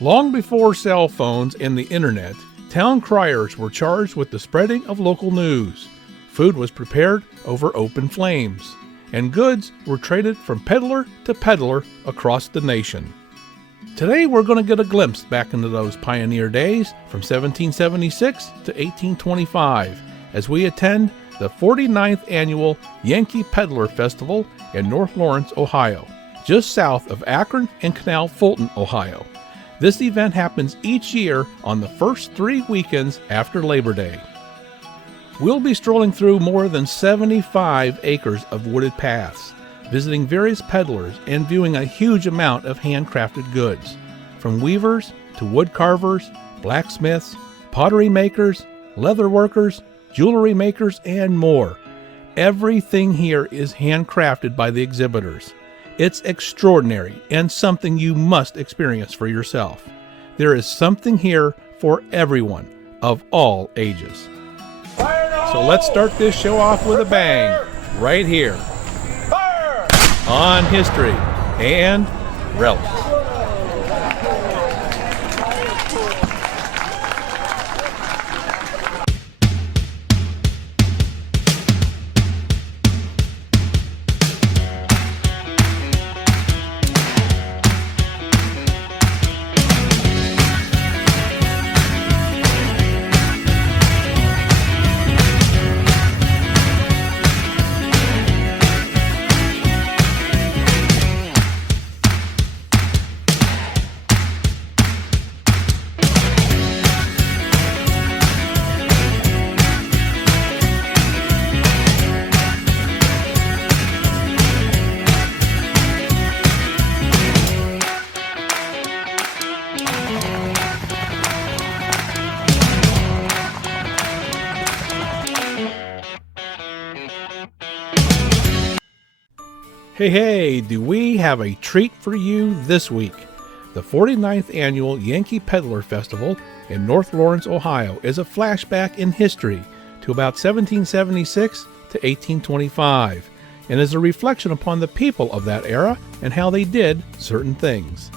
Long before cell phones and the internet, town criers were charged with the spreading of local news. Food was prepared over open flames, and goods were traded from peddler to peddler across the nation. Today we're going to get a glimpse back into those pioneer days from 1776 to 1825 as we attend the 49th Annual Yankee Peddler Festival in North Lawrence, Ohio, just south of Akron and Canal, Fulton, Ohio. This event happens each year on the first 3 weekends after Labor Day. We'll be strolling through more than 75 acres of wooded paths, visiting various peddlers and viewing a huge amount of handcrafted goods, from weavers to woodcarvers, blacksmiths, pottery makers, leatherworkers, jewelry makers, and more. Everything here is handcrafted by the exhibitors. It's extraordinary and something you must experience for yourself. There is something here for everyone of all ages. So let's start this show off with a bang, right here on History and Relics. Hey, do we have a treat for you this week? The 49th Annual Yankee Peddler Festival in North Lawrence, Ohio is a flashback in history to about 1776 to 1825 and is a reflection upon the people of that era and how they did certain things.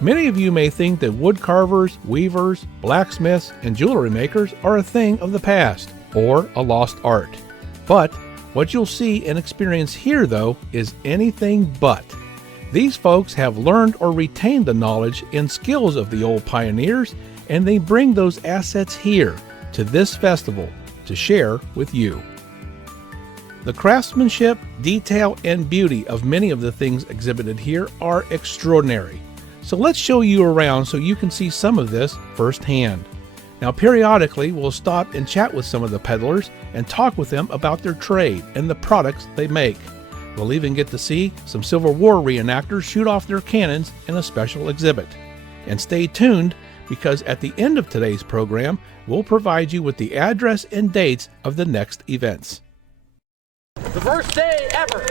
Many of you may think that woodcarvers, weavers, blacksmiths, and jewelry makers are a thing of the past or a lost art. But what you'll see and experience here, though, is anything but. These folks have learned or retained the knowledge and skills of the old pioneers, and they bring those assets here to this festival to share with you. The craftsmanship, detail, and beauty of many of the things exhibited here are extraordinary. So let's show you around so you can see some of this firsthand. Now, periodically, we'll stop and chat with some of the peddlers and talk with them about their trade and the products they make. We'll even get to see some Civil War reenactors shoot off their cannons in a special exhibit. And stay tuned, because at the end of today's program, we'll provide you with the address and dates of the next events. The first day ever.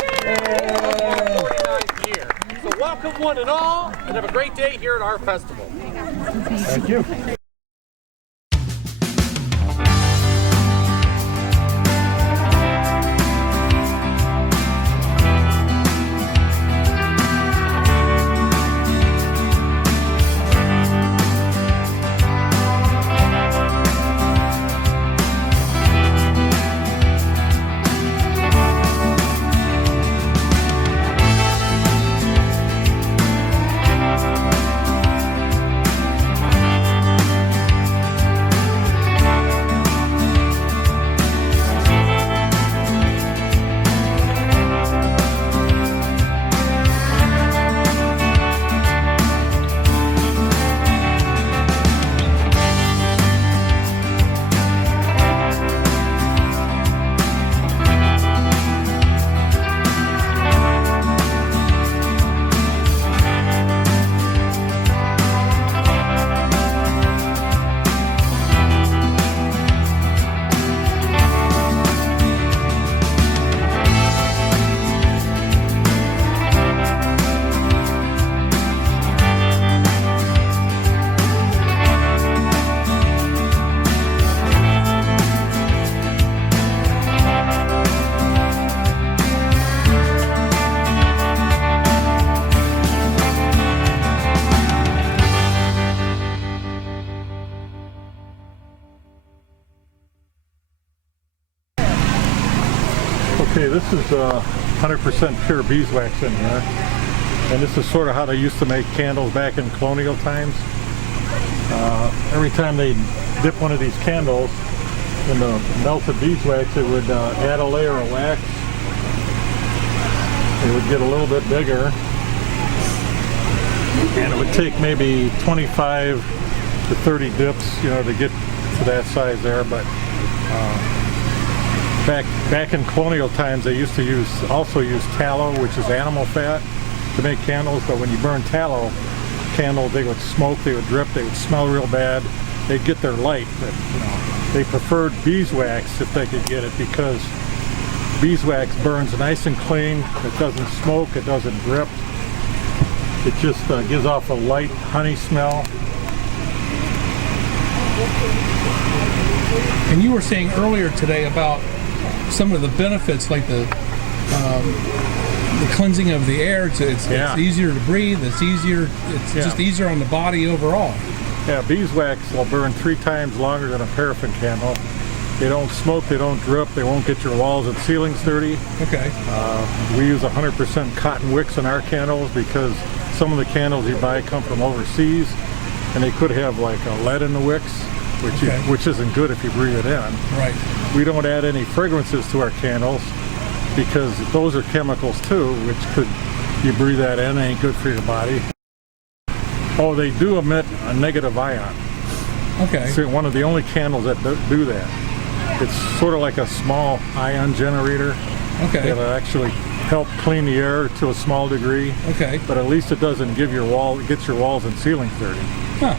49th year. So welcome one and all, and have a great day here at our festival. Thank you. Okay, this is 100% pure beeswax in here. And this is sort of how they used to make candles back in colonial times. Every time they dip one of these candles in the melted beeswax, it would add a layer of wax. It would get a little bit bigger. And it would take maybe 25 to 30 dips, you know, to get to that size there. But back in colonial times, they used to also use tallow, which is animal fat, to make candles. But when you burn tallow candles, they would smoke, they would drip, they would smell real bad. They'd get their light, but you know, they preferred beeswax if they could get it, because beeswax burns nice and clean. It doesn't smoke, it doesn't drip. It just gives off a light honey smell. And you were saying earlier today about some of the benefits, like the cleansing of the air. It's easier to breathe. It's easier. It's just easier on the body overall. Yeah, beeswax will burn 3 times longer than a paraffin candle. They don't smoke. They don't drip. They won't get your walls and ceilings dirty. Okay. We use 100% cotton wicks in our candles, because some of the candles you buy come from overseas, and they could have like a lead in the wicks, which isn't good if you breathe it in. Right. We don't add any fragrances to our candles, because those are chemicals too, which you breathe that in, ain't good for your body. Oh, they do emit a negative ion. Okay. It's one of the only candles that do that. It's sort of like a small ion generator. Okay. It'll actually help clean the air to a small degree. Okay. But at least it doesn't get your walls and ceilings dirty. Huh.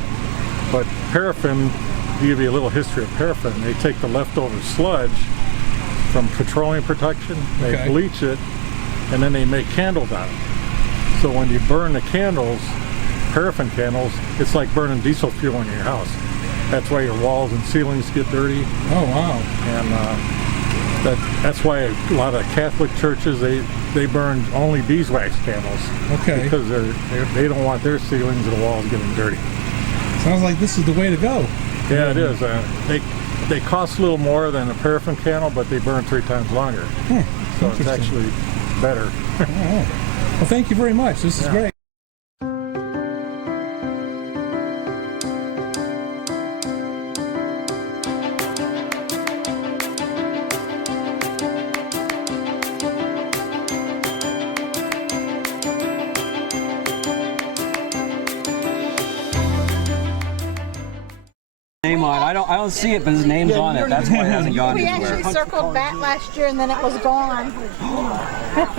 But paraffin, to give you a little history of paraffin, they take the leftover sludge from petroleum production, they bleach it, and then they make candles out of it. So when you burn the candles, paraffin candles, it's like burning diesel fuel in your house. That's why your walls and ceilings get dirty. Oh wow! And that's why a lot of Catholic churches they burn only beeswax candles. Okay. Because they don't want their ceilings and walls getting dirty. Sounds like this is the way to go. Yeah, it is. They cost a little more than a paraffin candle, but they burn 3 times longer. So it's actually better. Well, thank you very much. This is great. Name on it. I don't see it, but his name's on it. That's why it hasn't gone We anywhere. actually circled back last year and then it was gone. That's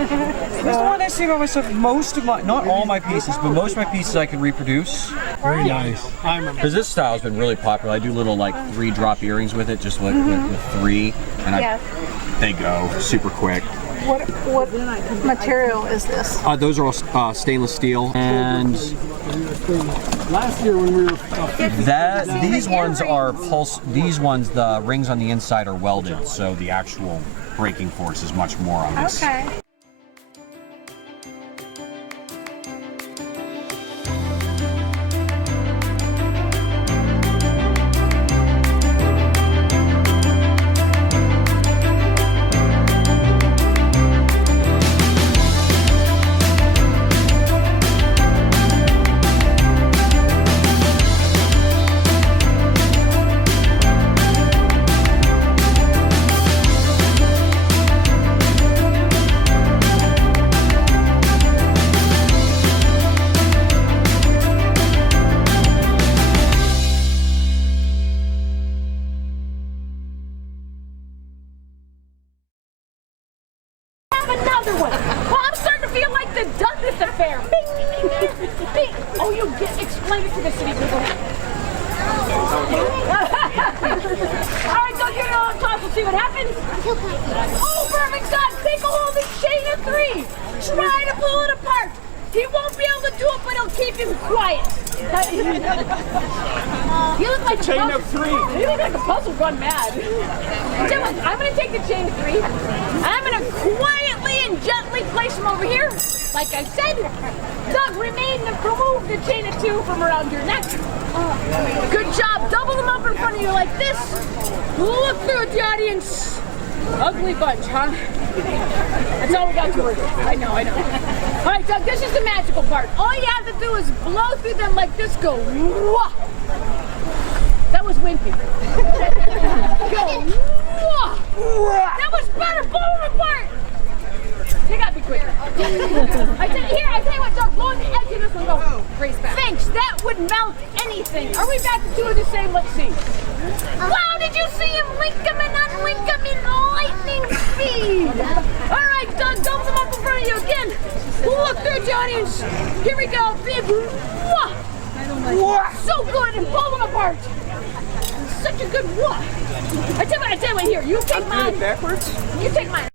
the one I see about myself. Not all my pieces, but most of my pieces I can reproduce. Very nice. I remember. Because this style's been really popular. I do little like 3-drop earrings with it, just with 3, and they go super quick. What material is this? Those are all stainless steel, and Last year when we were these ones are pulse. These ones, the rings on the inside are welded, so the actual braking force is much more on this. Okay. Another one. Well, I'm starting to feel like the Douglas affair. Bing, bing, bing, bing, bing. Oh, you explain it to the city people. All right, go get it on top. We'll see what happens. Oh, perfect, God. Take a hold of the chain of 3. Try to pull it apart. He won't be able to do it, but he'll keep him quiet. You look like chain of 3. You look like a puzzle gone mad. I'm going to take the chain of 3. And I'm going to quietly and gently place him over here. Like I said, Doug, remain and remove the chain of 2 from around your neck. Good job. Double them up in front of you like this. Look through at the audience. Ugly bunch, huh? That's all we got to work with. I know. All right, Doug, this is the magical part. All you have to do is blow through them like this. Go, wah. That was wimpy. Go, wah. That was better. Blow them apart. You gotta be quicker. I tell you what, Doug, blow on the edge of this one. Go. Race back. Finch, that would melt anything. Are we back to two of the same? Let's see. Wow, did you see him link them and unlink them in lightning speed? All right, Doug, dump them up in front of you again. Look through the audience. Here we go. Big wah. So good, and pull them apart. Such a good wah. I tell you what, here, you take mine. Backwards? You take mine.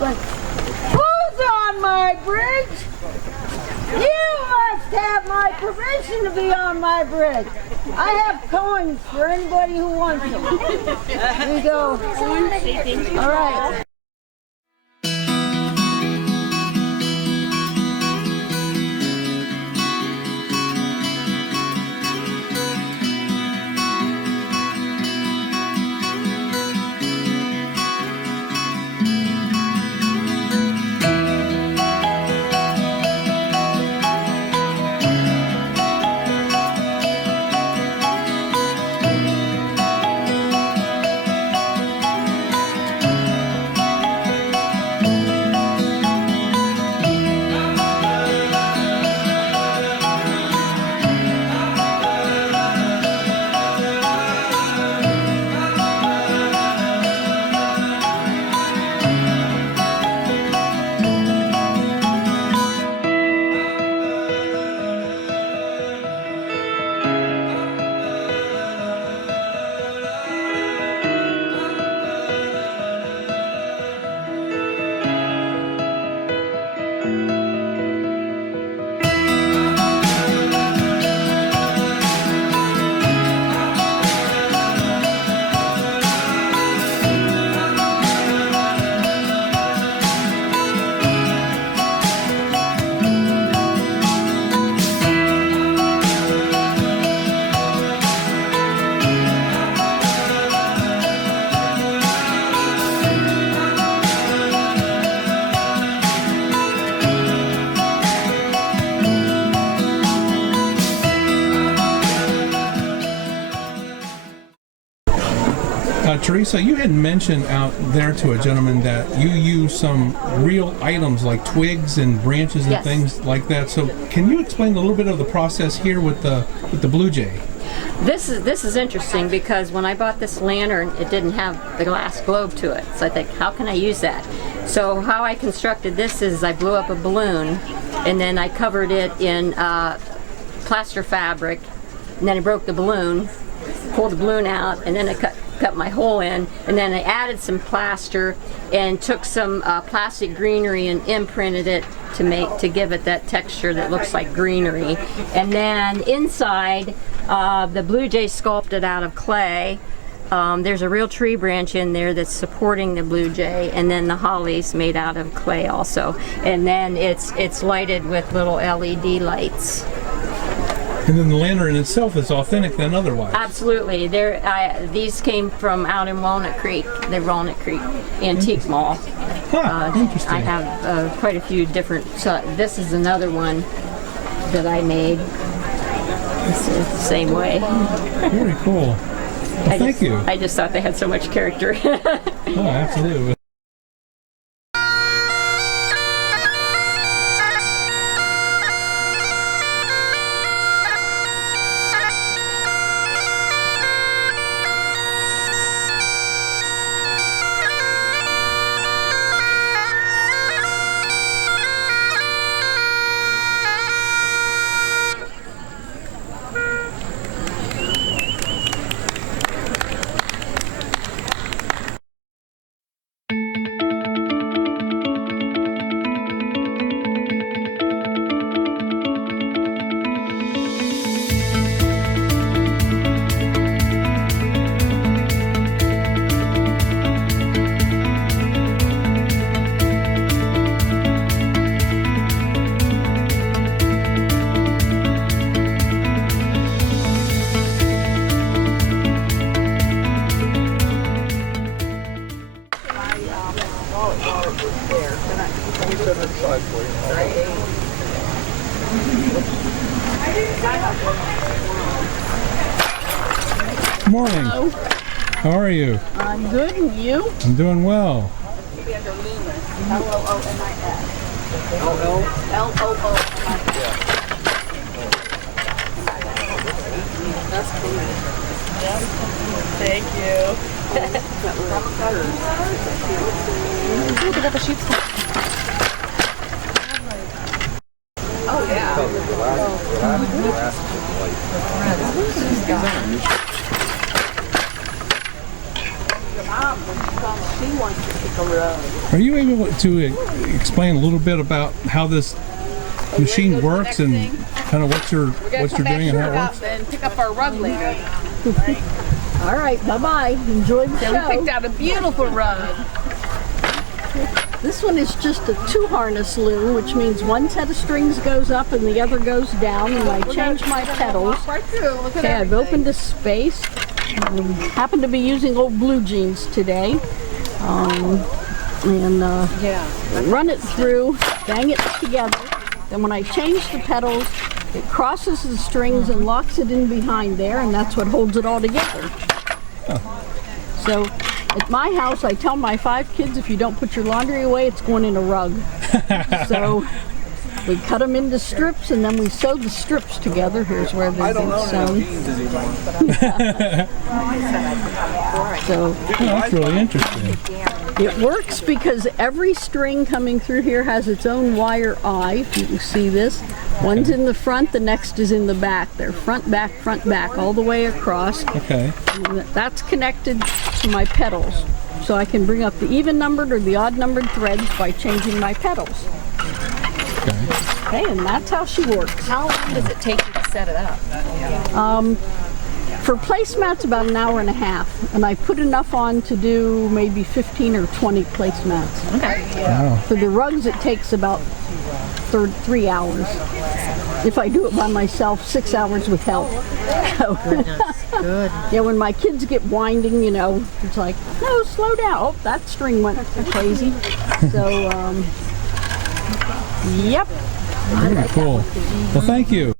Who's on my bridge? You must have my permission to be on my bridge. I have coins for anybody who wants them. Here you go. All right. Teresa, you had mentioned out there to a gentleman that you use some real items like twigs and branches and Yes. things like that. So can you explain a little bit of the process here with the blue jay? This is interesting because when I bought this lantern, it didn't have the glass globe to it. So I think, how can I use that? So how I constructed this is I blew up a balloon, and then I covered it in plaster fabric, and then I broke the balloon, pulled the balloon out, and then I cut my hole in, and then I added some plaster and took some plastic greenery and imprinted it to give it that texture that looks like greenery. And then inside, the blue jay sculpted out of clay. There's a real tree branch in there that's supporting the blue jay, and then the holly's made out of clay also. And then it's lighted with little LED lights. And then the lantern itself is authentic than otherwise. Absolutely. These came from out in Walnut Creek, the Walnut Creek Antique Mall. Interesting. I have quite a few different. So this is another one that I made. This is the same way. Very cool. Well, thank you. I just thought they had so much character. Oh, absolutely. Good morning. Hello. How are you? I'm good, and you? I'm doing well. That's cool. Thank you. Look at the sheep's. Oh, yeah. Are you able to explain a little bit about how this machine works and kind of what you're doing and how it works? And pick up our rug later. All right, bye-bye. Enjoy the So show. we picked out a beautiful rug. This one is just a two-harness loom, which means one set of strings goes up and the other goes down, and I change my pedals. Right through. Look at Okay, I've opened a space. Happen to be using old blue jeans today. Run it through, bang it together. Then when I change the pedals, it crosses the strings and locks it in behind there, and that's what holds it all together. So at my house, I tell my 5 kids, if you don't put your laundry away, it's going in a rug. So we cut them into strips, and then we sew the strips together. Here's where they've been sewn. So That's really interesting. it works because every string coming through here has its own wire eye, if you can see this. One's in the front, the next is in the back. They're front, back, all the way across. Okay. And that's connected to my pedals. So I can bring up the even numbered or the odd numbered threads by changing my pedals. Okay. Okay, and that's how she works. How long does it take you to set it up? For placemats, about an hour and a half. And I put enough on to do maybe 15 or 20 placemats. Okay. Wow. For the rugs, it takes about 3 hours. If I do it by myself, 6 hours with help. So, Good. yeah, when my kids get winding, you know, it's like, no, slow down. Oh, that string went crazy. So, yep. Very cool. Well, thank you.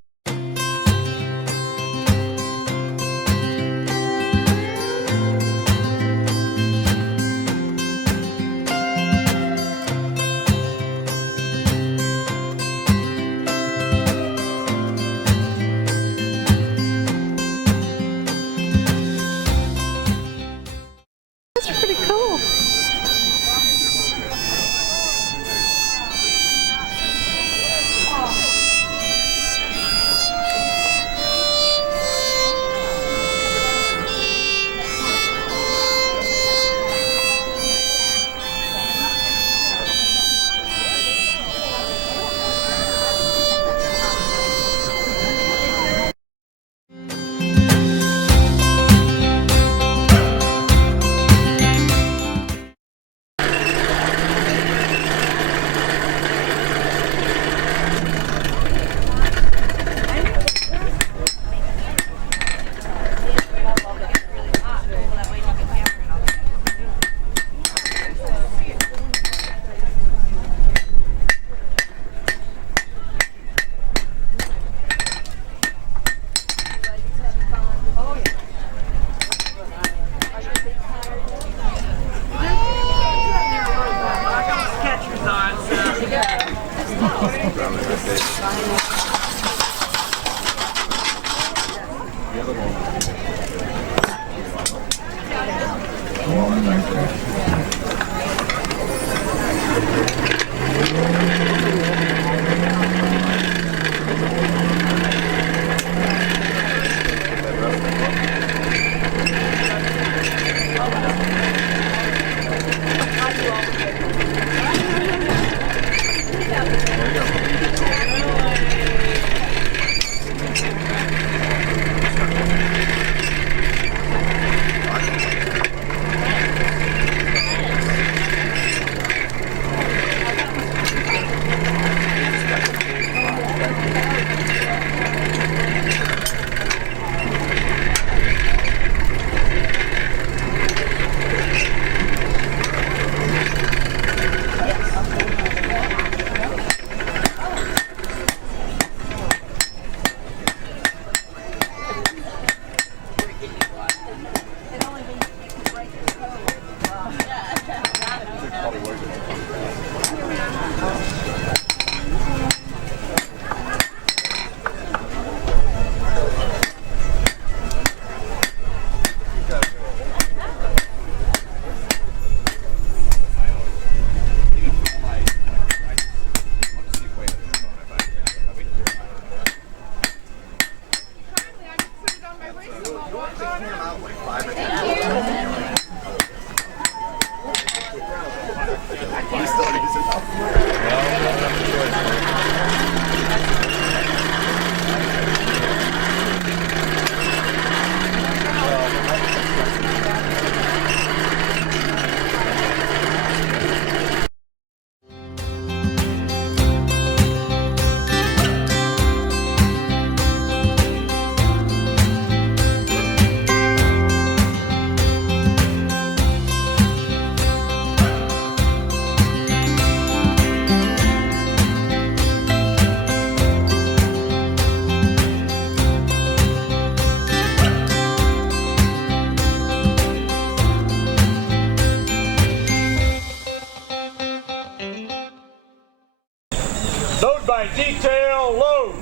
Load by detail, load.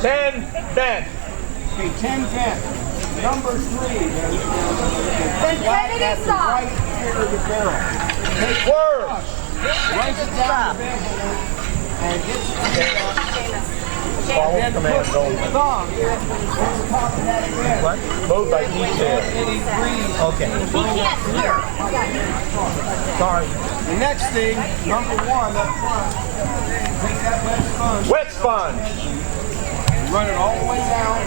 10 bent. Okay, 10 bent. Number 3. Then Kennedy At the stop. right ear of the barrel. Take Word. Write it down the bend and get Follow then command, put go. the thumb on the top of that bend. What? Load by detail. Any breeze. Okay. Sorry. The next thing, number 1, up front, take that wet sponge, Wet sponge. run it all the way down,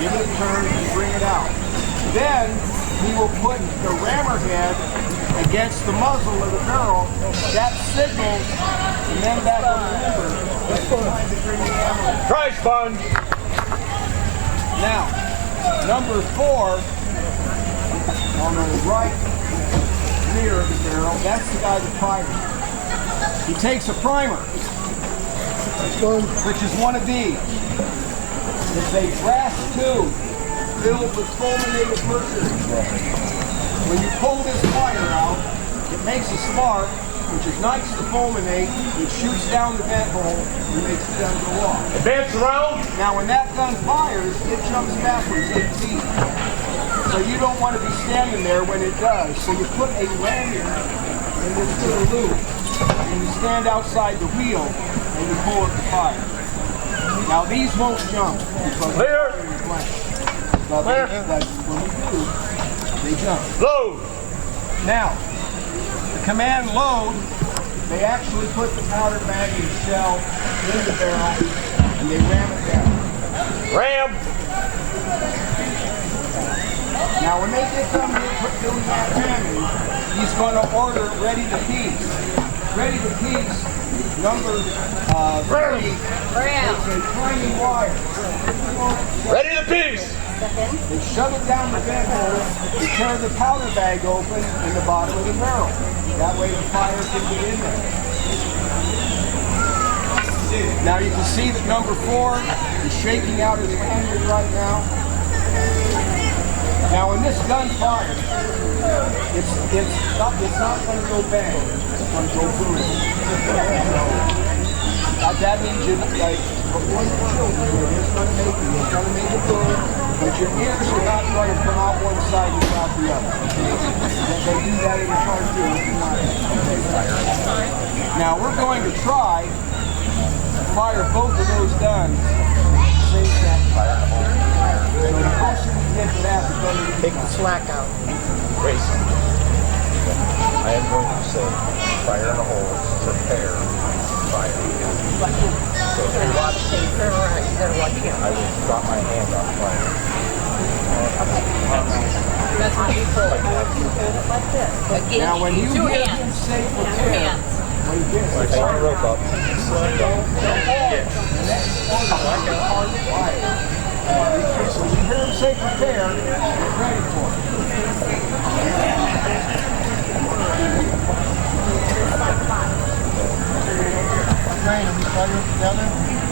give it a turn, and bring it out. Then he will put the rammer head against the muzzle of the barrel. That signals, and then that will remember. It's time to bring the hammer. Dry sponge. Now, number 4, on the right rear of the barrel, that's the guy that primers. He takes a primer, which is one of these. It's a brass tube filled with fulminated mercury. When you pull this wire out, it makes a spark, which ignites the fulminate, it shoots down the vent hole, and makes the gun go off. Advance around. Now when that gun fires, it jumps backwards 8 feet. So you don't want to be standing there when it does. So you put a lanyard in this little loop, and you stand outside the wheel, and you pull it to fire. Now these won't jump. Because Clear. but Clear. when you do, they jump. Load. Now, the command load, they actually put the powder bag and shell in the barrel, and they ram it down. Ram. Now, when they get done doing that ramming, he's going to order ready to piece. Ready to piece, number 3, it's a tiny wire. Ready to piece. They shove it down the vent hole, they tear the powder bag open in the bottom of the barrel. That way the fire can get in there. Now you can see that number 4 is shaking out his lanyard right now. Now when this gun fires, it's not going to go bang. It's going to go boom. That means you, like, before the children, it's going to make it boom, but your ears are not going to come out one side and out the other. They do that in the cartoon. Now we're going to try to fire both of those guns at the same campfire. So the closer we get to that, the better we Take the slack out. Racing. I am going to say fire in a hole, prepare, fire. So if you watch me, you gotta watch him. I will drop my hand on fire. That's what you pull. Like this. Again, Now when you two get hands. safe Two prepare, hands. when you get When I take the rope up, so when you hear them say prepare, get ready for it.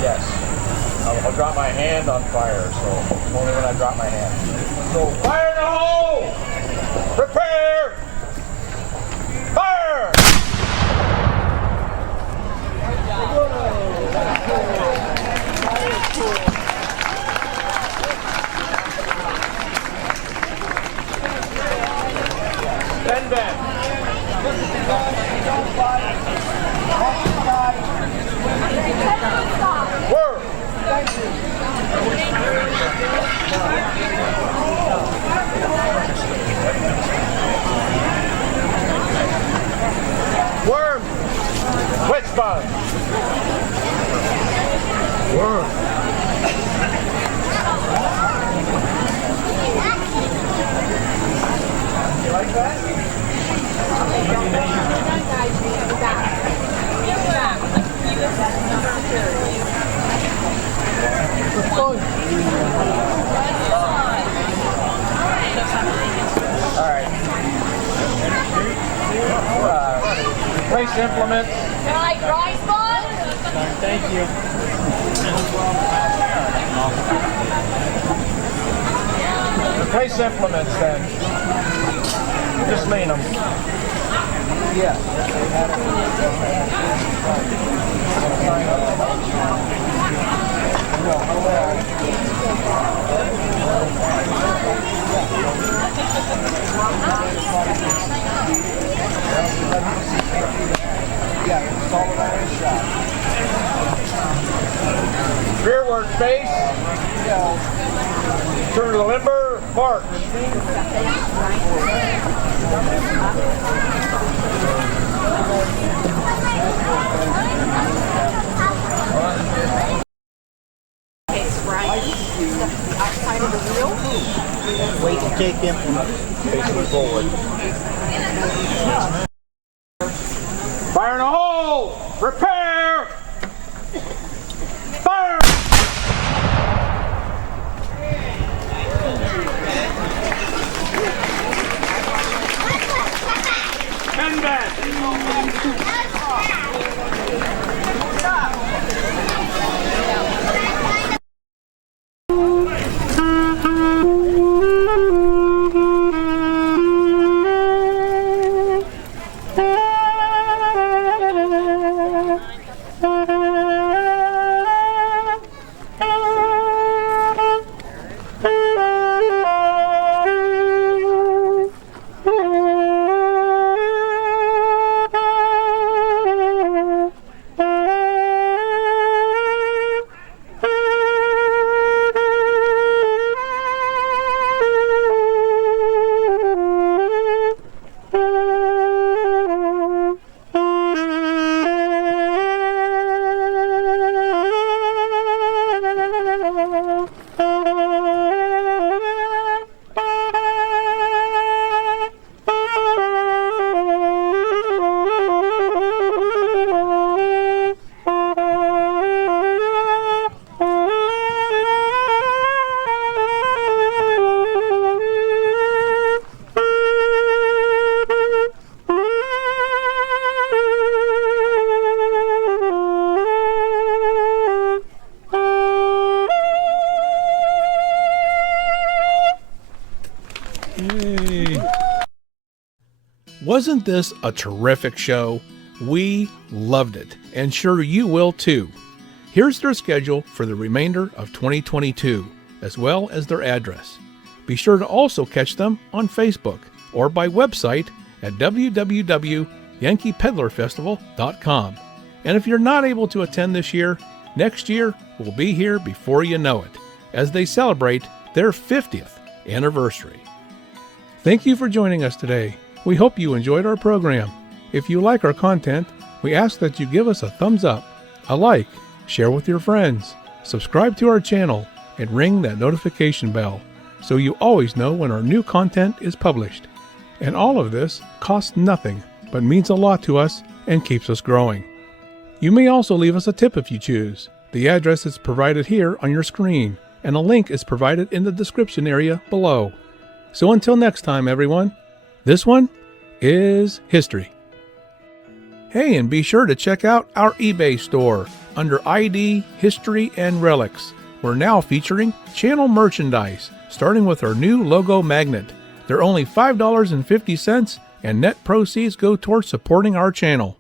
yes. I'll drop my hand on fire, so only when I drop my hand. So fire in the hole! Prepare! Fire! Stand back. Word. Worm. Wet spot. Worm. You like that? All right. Place implements. Can I try some? Thank you. Place implements then. Just lean them. Yeah. Yeah, it's all about a shot. Rearward face. Turn to the limber. Mark. Outside of the wheel. Wait to take implement. Facing forward. Fire in a hole! Prepare! Fire! Stand back! Wasn't this a terrific show? We loved it, and sure you will too. Here's their schedule for the remainder of 2022. as well as their address. Be sure to also catch them on Facebook or by website at www.yankeepeddlerfestival.com. And if you're not able to attend this year, next year we'll be here before you know it, as they celebrate their 50th anniversary. Thank you for joining us today. We hope you enjoyed our program. If you like our content, we ask that you give us a thumbs up, a like, share with your friends, subscribe to our channel, and ring that notification bell so you always know when our new content is published. And all of this costs nothing, but means a lot to us and keeps us growing. You may also leave us a tip if you choose. The address is provided here on your screen, and a link is provided in the description area below. So until next time, everyone, this one is history. Hey, and be sure to check out our eBay store under ID, History, and Relics. We're now featuring channel merchandise, starting with our new logo magnet. They're only $5.50, and net proceeds go towards supporting our channel.